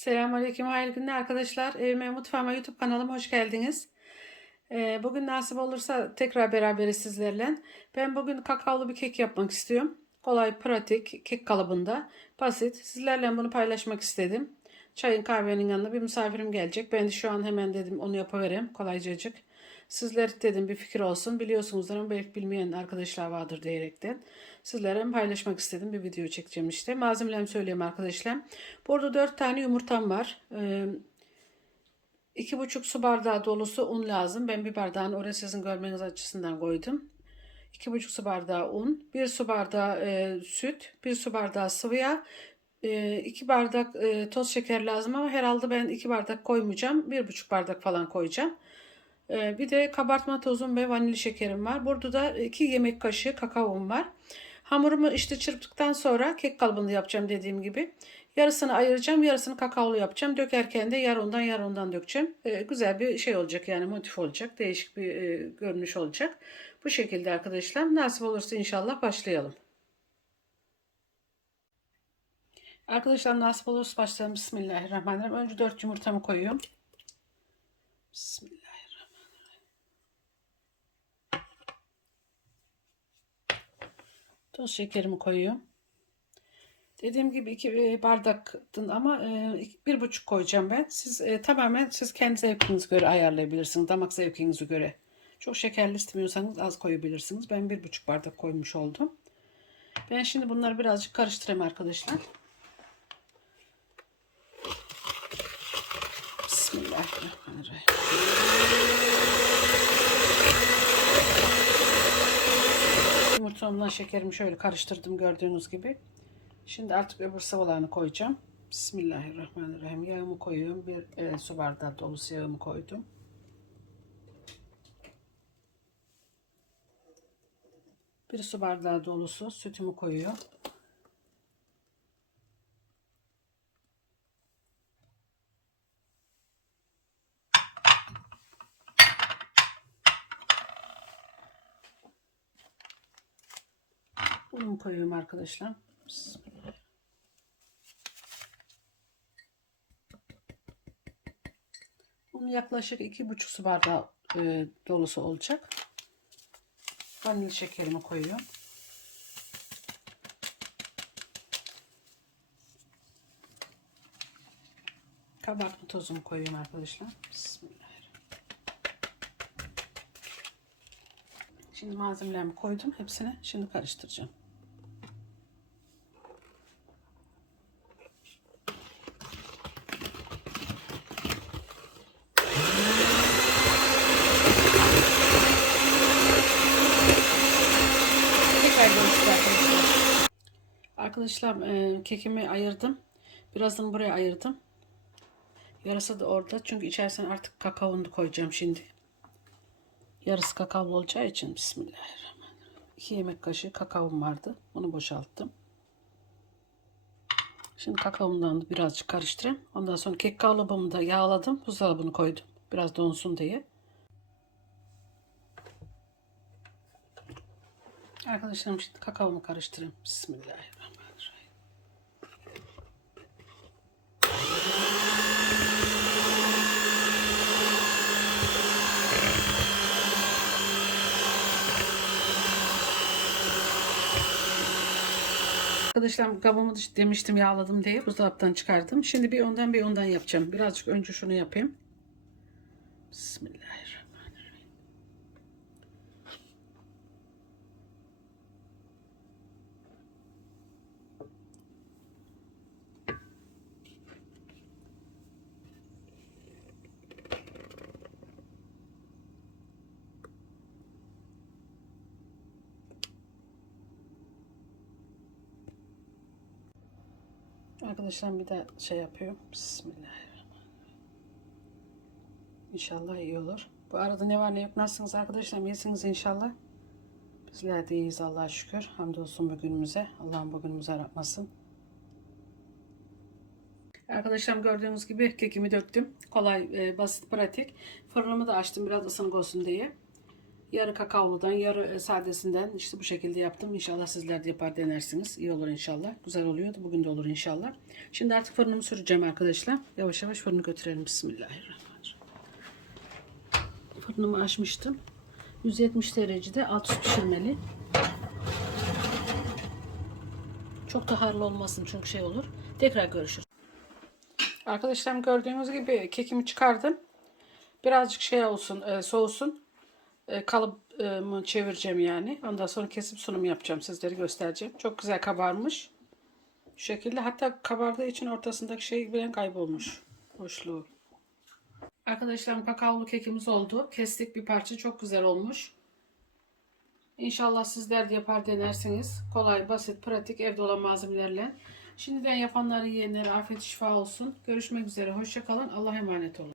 Selamünaleyküm, hayırlı günler arkadaşlar. Evime, mutfağıma, YouTube kanalıma hoş geldiniz. Ee, bugün nasip olursa tekrar beraberiz sizlerle. Ben bugün kakaolu bir kek yapmak istiyorum. Kolay, pratik, kek kalıbında, basit. Sizlerle bunu paylaşmak istedim. Çayın kahvenin yanında bir misafirim gelecek. Ben de şu an hemen dedim onu yapıvereyim kolaycacık. Sizler dedim bir fikir olsun. Biliyorsunuzdur ama belki bilmeyen arkadaşlar vardır diyerekten. Sizlere paylaşmak istedim. Bir video çekeceğim işte. Malzemelerimi söyleyeyim arkadaşlar. Burada 4 tane yumurtam var. Ee, iki buçuk su bardağı dolusu un lazım. Ben bir bardağını oraya sizin görmeniz açısından koydum. İki buçuk su bardağı un, bir su bardağı e, süt, bir su bardağı sıvı yağ, e, iki bardak e, toz şeker lazım ama herhalde ben iki bardak koymayacağım. Bir buçuk bardak falan koyacağım. E, bir de kabartma tozum ve vanilya şekerim var. Burada da iki yemek kaşığı kakaom var. Hamurumu işte çırptıktan sonra kek kalıbında yapacağım dediğim gibi. Yarısını ayıracağım, yarısını kakaolu yapacağım. Dökerken de yar ondan yar ondan dökeceğim. E, güzel bir şey olacak yani motif olacak. Değişik bir e, görünüş olacak. Bu şekilde arkadaşlar. Nasip olursa inşallah başlayalım. Arkadaşlar nasip olursa başlayalım. Bismillahirrahmanirrahim. Önce 4 yumurtamı koyuyorum. Bismillahirrahmanirrahim. Toz şekerimi koyuyorum. Dediğim gibi iki bardaktın ama bir buçuk koyacağım ben. Siz e, tamamen siz kendi zevkinize göre ayarlayabilirsiniz. Damak zevkinize göre. Çok şekerli istemiyorsanız az koyabilirsiniz. Ben bir buçuk bardak koymuş oldum. Ben şimdi bunları birazcık karıştırayım arkadaşlar. Bismillahirrahmanirrahim. Yumurtamla şekerimi şöyle karıştırdım gördüğünüz gibi. Şimdi artık öbür sıvılarını koyacağım. Bismillahirrahmanirrahim. Yağımı koyuyorum. Bir e, su bardağı dolusu yağımı koydum. Bir su bardağı dolusu sütümü koyuyor. Unumu koyuyorum arkadaşlar. Bismillah. Un yaklaşık iki buçuk su bardağı e, dolusu olacak. Vanilya şekerimi koyuyorum. Kabartma tozumu koyuyorum arkadaşlar. Bismillahirrahmanirrahim. Şimdi malzemelerimi koydum hepsine. Şimdi karıştıracağım. Tekrar görüşürüz arkadaşlar. Arkadaşlar e, kekimi ayırdım. Birazını buraya ayırdım. Yarısı da orada. Çünkü içerisine artık kakaonu koyacağım şimdi. Yarısı kakaolu olacağı için Bismillahirrahmanirrahim. 2 yemek kaşığı kakaom vardı. Onu boşalttım. Şimdi kakaomdan da birazcık karıştırayım. Ondan sonra kek kalıbımı da yağladım. Buzdolabını koydum. Biraz donsun diye. Arkadaşlarım şimdi kakaomu karıştırayım. Bismillahirrahmanirrahim. Arkadaşlar kabımı demiştim yağladım diye buzdolaptan çıkardım. Şimdi bir ondan bir ondan yapacağım. Birazcık önce şunu yapayım. Bismillahirrahmanirrahim. Arkadaşlar bir de şey yapıyorum. Bismillahirrahmanirrahim. İnşallah iyi olur. Bu arada ne var ne yok nasılsınız arkadaşlar? İyisiniz inşallah. Bizler de iyiyiz Allah'a şükür. Hamdolsun bugünümüze. Allah'ım bugünümüzü aratmasın. Arkadaşlarım gördüğünüz gibi kekimi döktüm. Kolay, e, basit, pratik. Fırınımı da açtım biraz ısınık olsun diye. Yarı kakaoludan, yarı e, sadesinden işte bu şekilde yaptım. İnşallah sizler de yapar denersiniz. İyi olur inşallah. Güzel oluyordu. Bugün de olur inşallah. Şimdi artık fırınımı süreceğim arkadaşlar. Yavaş yavaş fırını götürelim. Bismillahirrahmanirrahim. Fırınımı açmıştım. 170 derecede alt üst pişirmeli. Çok da harlı olmasın çünkü şey olur. Tekrar görüşürüz. Arkadaşlar gördüğünüz gibi kekimi çıkardım. Birazcık şey olsun, e, soğusun. E, kalıbımı çevireceğim yani. Ondan sonra kesip sunum yapacağım. Sizlere göstereceğim. Çok güzel kabarmış. Şu şekilde. Hatta kabardığı için ortasındaki şey bile kaybolmuş. Hoşluğu. Arkadaşlarım kakaolu kekimiz oldu. Kestik bir parça. Çok güzel olmuş. İnşallah sizler de yapar denersiniz. Kolay, basit, pratik, evde olan malzemelerle. Şimdiden yapanları yiyenlere afiyet şifa olsun. Görüşmek üzere. Hoşçakalın. Allah'a emanet olun.